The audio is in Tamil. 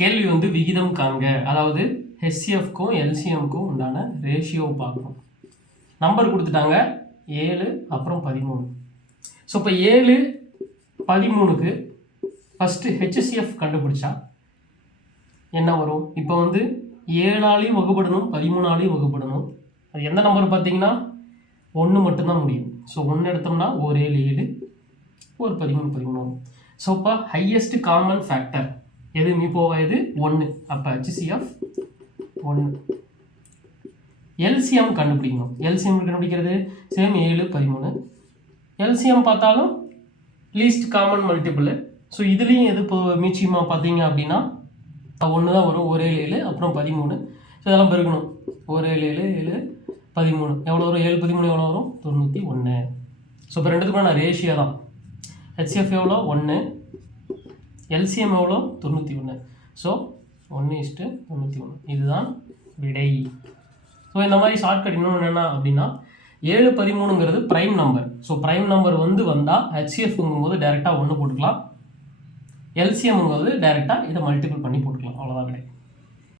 கேள்வி வந்து விகிதம் காண்க, அதாவது ஹெச்சிஎஃப்க்கும் எல்சிஎம்க்கும் உண்டான ரேஷியோ பார்க்கணும். நம்பர் கொடுத்துட்டாங்க 7 அப்புறம் 13. ஸோ இப்போ 7 13க்கு ஃபஸ்ட்டு ஹெச்சிஎஃப் கண்டுபிடிச்சா என்ன வரும்? இப்போ வந்து 7ஆலையும் வகுப்படணும், 13ஆலையும் வகுப்படணும். அது எந்த நம்பர் பார்த்தீங்கன்னா 1 மட்டும்தான் முடியும். ஸோ 1 எடுத்தோம்னா ஒரு 7 7 ஒரு 13 வரும். ஸோ இப்போ ஹையஸ்ட் காமன் ஃபேக்டர் எது மீப்போவாது 1. அப்போ ஹெச்சிஎஃப் 1. எல்சிஎம் கண்டுபிடிக்கணும். எல்சிஎம் கண்டுபிடிக்கிறது சேம் 7 13. எல்சிஎம் பார்த்தாலும் லீஸ்ட் காமன் மல்டிபிள். ஸோ இதுலேயும் எது இப்போ மீச்சியமாக பார்த்தீங்க அப்படின்னா 1 தான் வரும். ஒரு 7 7 அப்புறம் 13. ஸோ இதெல்லாம் பெருக்கணும். ஒரு 7 7 7 13 எவ்வளோ வரும்? 7 13 எவ்வளோ வரும்? 91. ஸோ இப்போ ரெண்டுத்துக்குமே நான் ரேஷியோ தான். ஹெச்சிஎஃப் எவ்வளோ? 1. எல்சிஎம் எவ்வளோ? 91. ஸோ 1:91. இதுதான் விடை. ஸோ இந்த மாதிரி ஷார்ட்கட் இன்னொன்று என்ன அப்படின்னா 7 13ங்கிறது prime number. So prime number வந்தால் ஹெச்சிஎஃப்ங்கும்போது டேரெக்டாக 1 போட்டுக்கலாம். எல்சிஎம்ங்கும்போது டேரெக்டாக இதை மல்டிபிள் பண்ணி போட்டுக்கலாம். அவ்வளோதான் விடை.